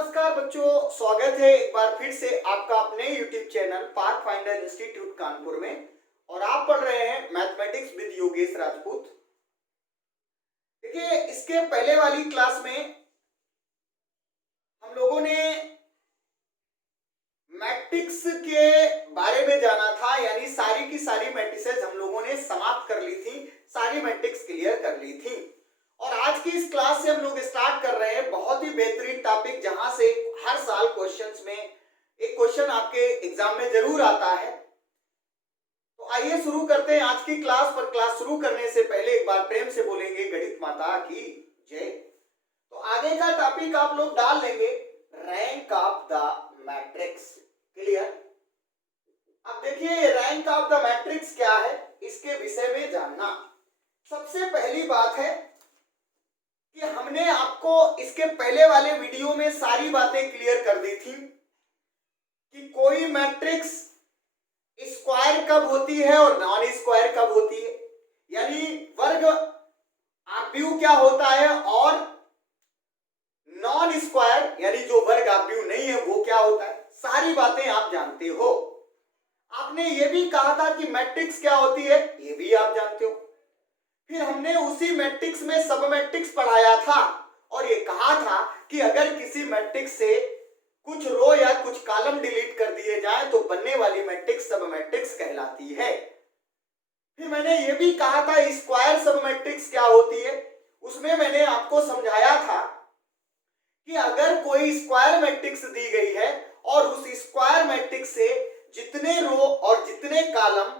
नमस्कार बच्चों, स्वागत है एक बार फिर से आपका अपने YouTube channel path finder institute Kanpur में। और आप पढ़ रहे हैं मैथमेटिक्स विद योगेश राजपूत। देखिए, इसके पहले वाली क्लास में हम लोगों ने मैट्रिक्स के बारे में जाना था, यानी सारी की सारी मैट्रिसेस हम लोगों ने समाप्त कर ली थी, सारी मैट्रिक्स क्लियर कर ली थी। और आज की इस क्लास से हम लोग स्टार्ट कर रहे हैं बहुत ही बेहतरीन टॉपिक, जहां से हर साल क्वेश्चंस में एक क्वेश्चन आपके एग्जाम में जरूर आता है। तो आइए शुरू करते हैं आज की क्लास। पर क्लास शुरू करने से पहले एक बार प्रेम से बोलेंगे गणित माता की जय। तो आगे का टॉपिक आप लोग डाल लेंगे, rank of the matrix. Clear? अब देखिए, रैंक ऑफ द मैट्रिक्स क्या है, इसके विषय में जानना। सबसे पहली बात है कि हमने आपको इसके पहले वाले वीडियो में सारी बातें क्लियर कर दी थी कि कोई मैट्रिक्स स्क्वायर कब होती है और नॉन स्क्वायर कब होती है, यानी वर्ग आव्यूह क्या होता है और नॉन स्क्वायर यानी जो वर्ग आव्यूह नहीं है वो क्या होता है। सारी बातें आप जानते हो। आपने ये भी कहा था कि मैट्रिक्स क्या होती है, ये भी आप जानते हो। फिर हमने उसी मैट्रिक्स में सब मैट्रिक्स पढ़ाया था और ये कहा था कि अगर किसी मैट्रिक्स से कुछ रो या कुछ कॉलम डिलीट कर दिए जाए तो बनने वाली मैट्रिक्स सब मैट्रिक्स कहलाती है। फिर मैंने ये भी कहा था स्क्वायर सब मैट्रिक्स क्या होती है। उसमें मैंने आपको समझाया था कि अगर कोई स्क्वायर मैट्रिक्स दी गई है और उस स्क्वायर मैट्रिक्स से जितने रो और जितने कॉलम,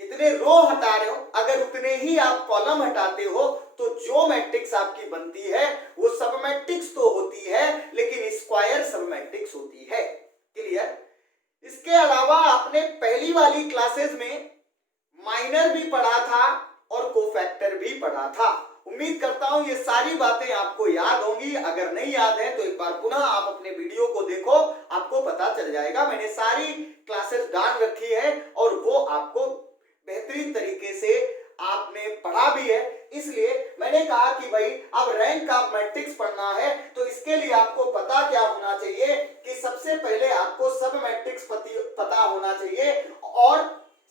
जितने रो हटा रहे हो, अगर उतने ही आप कॉलम हटाते हो तो जो मैट्रिक्स आपकी बनती है वो सब मैट्रिक्स तो होती है, लेकिन स्क्वायर सब मैट्रिक्स होती है। क्लियर? इसके अलावा आपने पहली वाली क्लासेस में माइनर भी पढ़ा था और कोफैक्टर भी पढ़ा था। उम्मीद करता हूं ये सारी बातें आपको याद होंगी। अगर नहीं याद है तो एक बार पुनः आप अपने वीडियो को देखो, आपको पता चल जाएगा। मैंने सारी क्लासेस डाल रखी है और वो आपको बेहतरीन तरीके से आपने पढ़ा भी है। इसलिए मैंने कहा कि भाई अब रैंक ऑफ मैट्रिक्स पढ़ना है तो इसके लिए आपको पता क्या होना चाहिए कि सबसे पहले आपको सब मैट्रिक्स पता होना चाहिए। और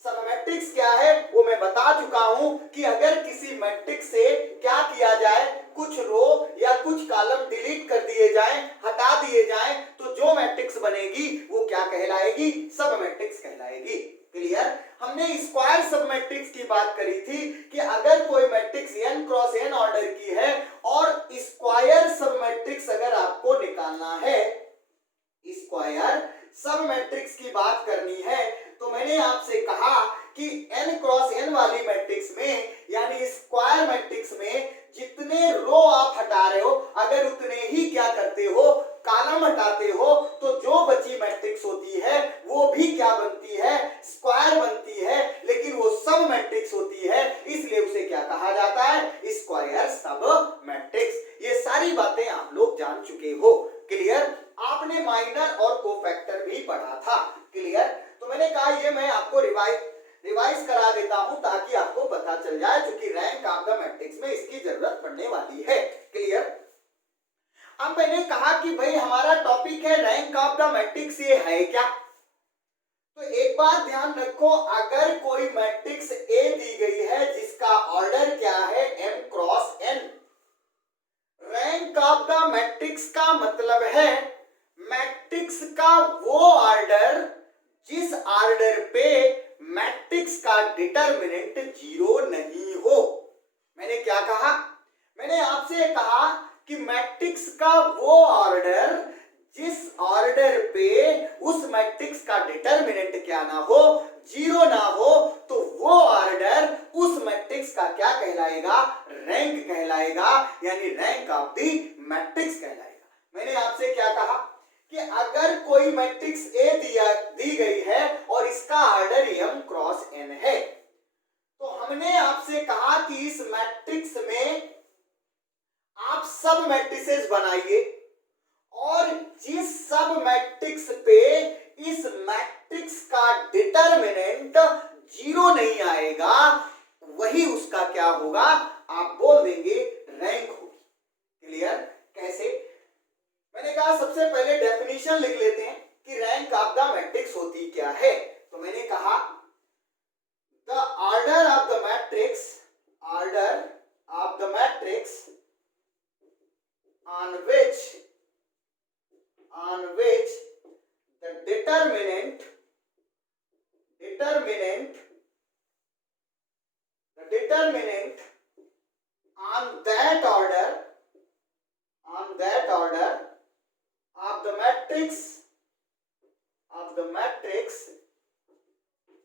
सब मैट्रिक्स क्या है वो मैं बता चुका हूं कि अगर किसी मैट्रिक्स से क्या किया जाए, कुछ रो या कुछ कॉलम डिलीट कर दिए जाए, हटा दिए जाए, तो जो मैट्रिक्स बनेगी वो क्या कहलाएगी, सब मैट्रिक्स कहलाएगी। क्लियर? हमने स्क्वायर सब मैट्रिक्स की बात करी थी कि अगर कोई matrix n cross n order की है और स्क्वायर सब मैट्रिक्स अगर आपको निकालना है, स्क्वायर सब मैट्रिक्स की बात करनी है, तो मैंने आपसे कहा कि n क्रॉस n वाली मैट्रिक्स में यानी स्क्वायर मैट्रिक्स में जितने रो आप हटा रहे हो अगर उतने ही क्या करते हो, कॉलम हटाते हो, तो जो बची मैट्रिक्स होती है वो भी क्या बनती है, स्क्वायर बनती है, लेकिन वो सब मैट्रिक्स होती है, इसलिए उसे क्या कहा जाता है, स्क्वायर सब मैट्रिक्स। ये सारी बातें आप लोग जान चुके हो। क्लियर? आपने माइनर और कोफैक्टर भी पढ़ा था। क्लियर? तो मैंने कहा ये मैं आपको रिवाइज करा देता हूं ताकि आपको पता चल जाए, क्योंकि रैंक ऑफ द मैट्रिक्स में इसकी जरूरत पड़ने वाली है। क्लियर? अब मैंने कहा कि भाई हमारा टॉपिक है रैंक ऑफ द मैट्रिक्स, ये है क्या। तो एक बात ध्यान रखो, अगर कोई मैट्रिक्स ए दी गई है जिसका ऑर्डर क्या है m cross n, rank of the matrix का मतलब है मैट्रिक्स का वो ऑर्डर जिस ऑर्डर पे मैट्रिक्स का डिटरमिनेंट 0 नहीं हो। मैंने क्या कहा? मैंने आपसे कहा कि मैट्रिक्स का वो ऑर्डर जिस ऑर्डर पे उस मैट्रिक्स का डिटरमिनेंट क्या ना हो, 0 ना हो, तो वो ऑर्डर उस मैट्रिक्स का क्या कहलाएगा, रैंक कहलाएगा, यानी रैंक ऑफ द मैट्रिक्स कहलाएगा। मैंने आपसे क्या कहा कि अगर कोई मैट्रिक्स ए दी गई है और इसका ऑर्डर m क्रॉस n है, तो हमने आपसे कहा कि इस मैट्रिक्स में आप सब मैट्रिसेस बनाइए और जिस सब मैट्रिक्स पे इस मैट्रिक्स का डिटरमिनेंट 0 नहीं आएगा वही उसका क्या होगा, आप बोल देंगे रैंक होगी। क्लियर? कैसे? मैंने कहा इसका सबसे पहले डेफिनेशन लिख लेते हैं कि रैंक ऑफ द मैट्रिक्स होती क्या है। तो मैंने कहा the order of the matrix, order of the matrix on which the determinant on that order of the matrix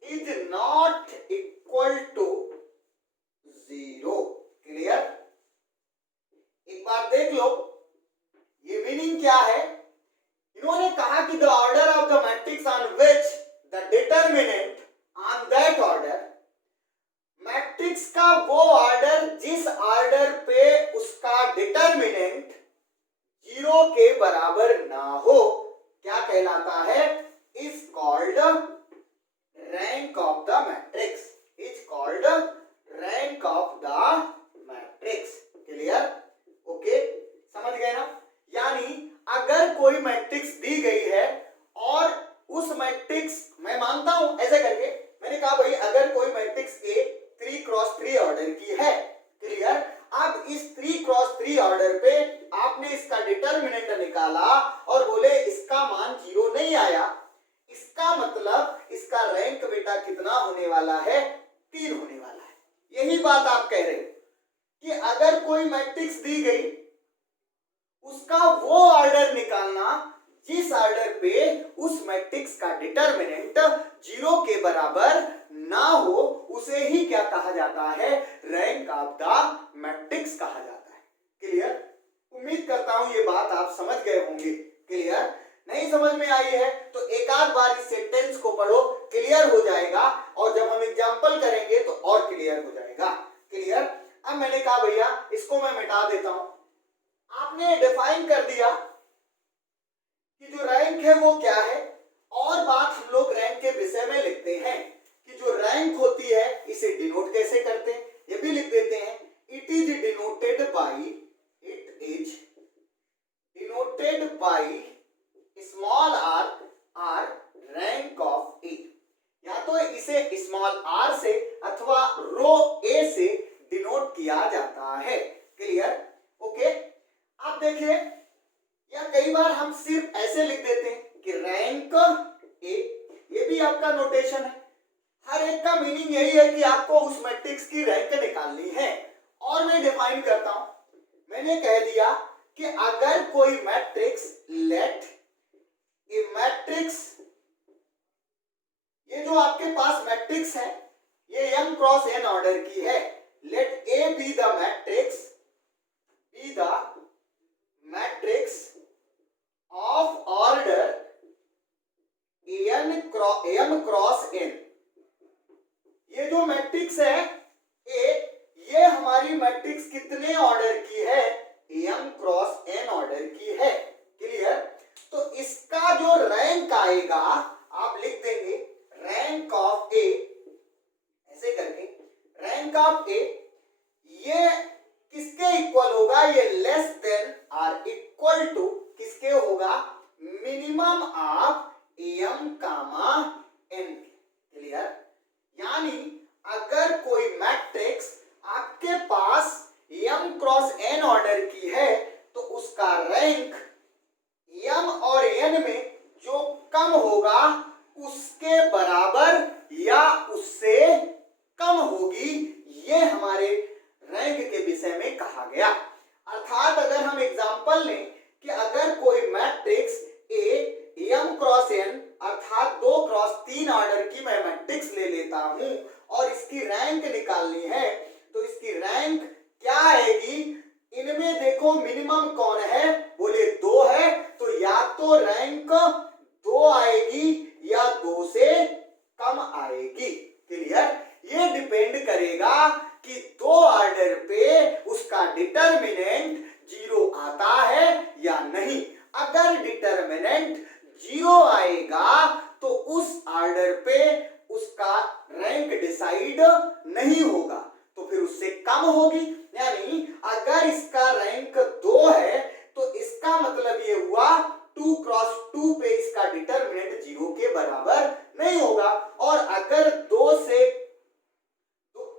is not equal to 0। Clear? एक बार देख लो ये मीनिंग क्या है। इन्होंने कहा कि the order of the matrix on which the determinant on that order, matrix का वो ऑर्डर जिस ऑर्डर पे उसका डिटरमिनेंट 0 के बराबर ना हो, क्या कहलाता है? Is called rank of the matrix, is called rank of the matrix. Clear? Okay, समझ गए ना? यानी अगर कोई मैट्रिक्स दी गई है और उस मैट्रिक्स, मैं मानता हूं ऐसे करके, मैंने कहा भाई अगर कोई मैट्रिक्स ए 3x3 ऑर्डर की है, क्लियर? अब इस 3x3 ऑर्डर पे आपने इसका डिटरमिनेंट निकाला और बोले इसका मान 0 नहीं आया, इसका मतलब इसका रैंक बेटा कितना होने वाला है? 3 होने वाला है। यही बात आप कह रहे हो कि अगर कोई मैट्रिक्स दी गई, उसका वो ऑर्डर निकालना जिस ऑर्डर पे उस मैट्रिक्स का डिटरमिनेंट 0 के बराबर ना हो, उसे ही क्या कहा जाता है? रैंक ऑफ द मैट्रिक्स कहा जाता है। क्लियर? उम्मीद करता हूं ये बात आप समझ गए होंगे। क्लियर? नहीं समझ में आई है तो एक आध बार इस सेंटेंस को पढ़ो, क्लियर हो जाएगा, और जब हम एग्जाम्पल करेंगे तो और क्लियर हो जाएगा। क्लियर? अब मैंने कहा भैया इसको मैं मिटा देता हूं। आपने डिफाइन कर दिया कि जो रैंक है वो क्या है, और बात हम लोग रैंक के विषय में लिखते हैं कि जो रैंक होती है इसे डिनोट कैसे करते हैं, ये भी लिख देते हैं। It is denoted by small R rank of A. या तो इसे स्मॉल आर से अथवा रो ए से डिनोट किया जाता है। क्लियर? ओके, आप देखिए, या कई बार हम सिर्फ ऐसे लिख देते हैं कि रैंक ए, ये भी आपका नोटेशन है। हर एक का मीनिंग यही है कि आपको उस मैट्रिक्स की रैंक निकालनी है। और मैं डिफाइन करता हूं, मैंने कह दिया कि अगर कोई मैट्रिक्स, लेट ए मैट्रिक्स, ये जो आपके पास मैट्रिक्स है ये m क्रॉस n ऑर्डर की है, let A be the matrix of order m cross n। ये जो मैट्रिक्स है A, ये हमारी मैट्रिक्स कितने ऑर्डर की है? m क्रॉस n ऑर्डर की है। क्लियर? तो इसका जो रैंक आएगा आप लिख देंगे रैंक ऑफ ए, ऐसे करके रैंक ऑफ ए, ये किसके इक्वल होगा? ये less than or equal to किसके होगा? Minimum of M comma N. Clear? यानी अगर कोई मैट्रिक्स आपके पास m क्रॉस n ऑर्डर की है तो उसका रैंक m और n में जो कम होगा उसके बराबर या उससे कम होगी, ये हमारे रैंक के विषय में कहा गया। अर्थात अगर हम एग्जांपल लें कि अगर कोई matrix A m cross n अर्थात 2 क्रॉस 3 ऑर्डर की मैं मैट्रिक्स ले लेता हूं और इसकी रैंक निकालनी है, तो इसकी रैंक क्या आएगी? इनमें देखो मिनिमम कौन है? बोले 2 है, तो या तो रैंक 2 आएगी या 2 से कम आएगी। क्लियर? ये डिपेंड करेगा कि 2 ऑर्डर पे उसका डिटरमिनेंट 0 आता है या नहीं। अगर डिटरमिनेंट 0 आएगा तो उस ऑर्डर पे उसका रैंक डिसाइड नहीं होगा, तो फिर उससे कम होगी। यानी अगर इसका रैंक 2 है तो इसका मतलब मतलब ये हुआ 2 क्रॉस 2 पे इसका डिटरमिनेंट 0 के बराबर नहीं होगा। और अगर 2 से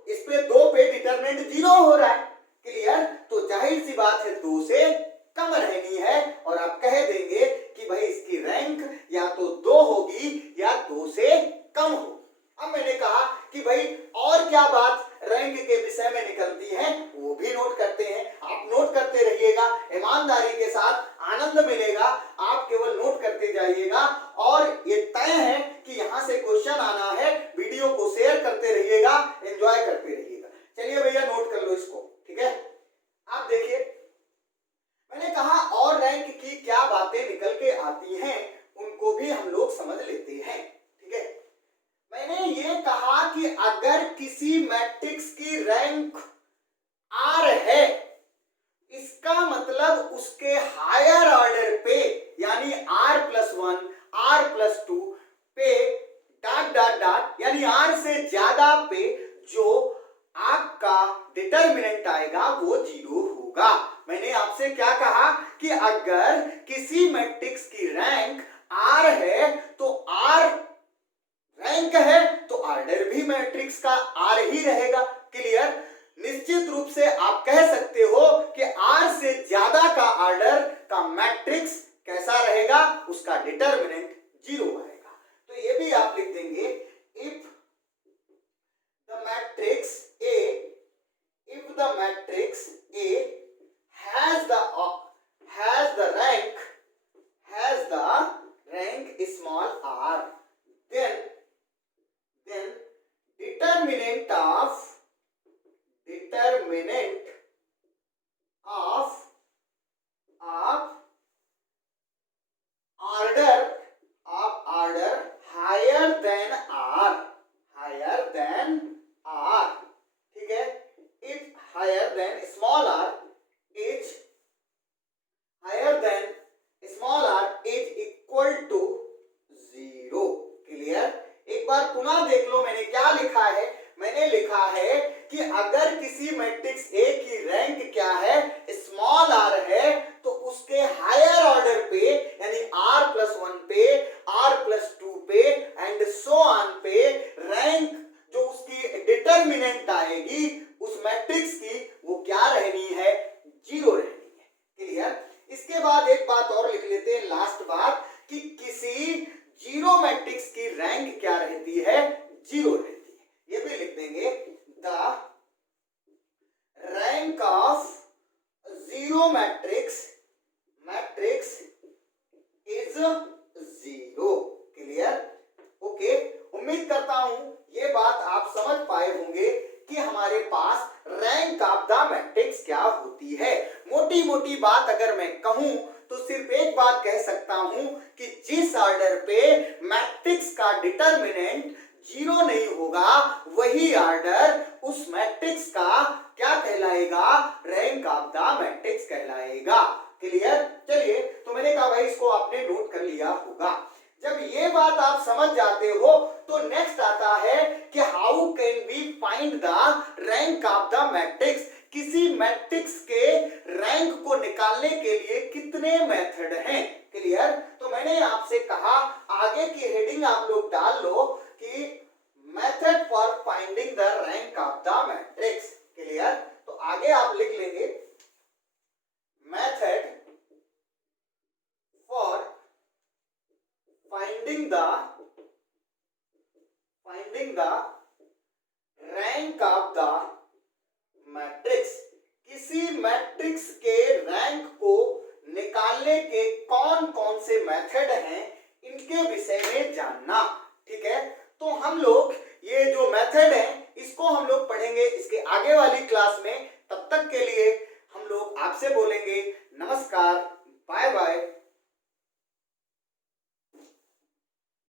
इस पे 2 पे डिटरमिनेंट 0 हो रहा है, क्लियर, तो जाहिर सी बात है 2 से कम रहनी है और आप कह देंगे कि भाई इसकी रैंक या तो 2 होगी या 2 से कम हो। अब मैंने कहा कि भाई और क्या बात रैंक के विषय में निकलती है वो भी नोट करते हैं। आप नोट करते रहिएगा, ईमानदारी के साथ आनंद मिलेगा, आप केवल नोट करते जाइएगा। और ये तय है कि यहां से क्वेश्चन आना है, वीडियो को शेयर करते रहिएगा, एंजॉय करते रहिएगा। चलिए भैया नोट कर लो इसको, ठीक है। आप देखिए मैंने कहा और रैंक की क्या बातें निकल के आती हैं उनको भी हम लोग समझ लेते हैं, ठीक है। मैंने ये कहा कि अगर किसी मैट्रिक्स की रैंक R है, इसका मतलब उसके हायर ऑर्डर पे यानी R+1, R+2 पे डॉट डॉट डॉट यानी R से ज्यादा पे जो आपका डिटरमिनेंट आएगा वो 0 होगा। मैंने आपसे क्या कहा कि अगर किसी मैट्रिक्स की रैंक R है तो R रैंक है तो ऑर्डर भी मैट्रिक्स का R ही रहेगा, क्लियर। निश्चित रूप से आप कह सकते हो कि R से ज्यादा का ऑर्डर का मैट्रिक्स कैसा रहेगा, उसका डिटरमिनेंट 0 आएगा। तो ये भी आप लिख देंगे, if the matrix A has the rank small r, then determinant of order higher than r, ठीक है। if higher than small r is equal to 0, clear. एक बार पुनः देख लो मैंने क्या लिखा है। मैंने लिखा है कि अगर किसी मैट्रिक्स A की रैंक क्या है, स्मॉल r है, तो उसके हायर ऑर्डर पे यानी R+1 पे, R+2 पे एंड सो ऑन पे रैंक जो उसकी डिटरमिनेंट आएगी उस मैट्रिक्स की वो क्या रहनी है, 0 रहनी है, क्लियर। इसके बाद एक बात और लिख लेते हैं, लास्ट बात, कि किसी 0 मैट्रिक्स की रैंक क्या रहती है, 0 रहती है। ये भी लिख देंगे, the rank of 0 matrix is 0, clear, okay. उम्मीद करता हूं ये बात आप समझ पाए होंगे कि हमारे पास रैंक ऑफ द मैट्रिक्स क्या होती है। मोटी मोटी बात अगर मैं कहूं तो सिर्फ एक बात कह सकता हूं कि जिस ऑर्डर पे मैट्रिक्स का डिटरमिनेंट 0 नहीं होगा वही ऑर्डर उस मैट्रिक्स का क्या कहलाएगा, रैंक ऑफ द मैट्रिक्स कहलाएगा, क्लियर। चलिए, तो मैंने कहा भाई इसको आपने नोट कर लिया होगा। जब ये बात आप समझ जाते हो तो नेक्स्ट आता है कि how can we find the rank of the matrix. किसी मैट्रिक्स के रैंक को निकालने के लिए कितने मेथड हैं, क्लियर। तो मैंने आपसे कहा आगे की हेडिंग आप लोग डाल लो कि method for finding the rank of the matrix, clear. तो आगे आप लिख लेंगे method for finding the rank of the matrix। किसी मैट्रिक्स के रैंक को निकालने के कौन कौन से मेथड हैं इनके विषय में जानना, ठीक है। तो हम लोग ये जो मेथड है इसको हम लोग पढ़ेंगे इसके आगे वाली क्लास में।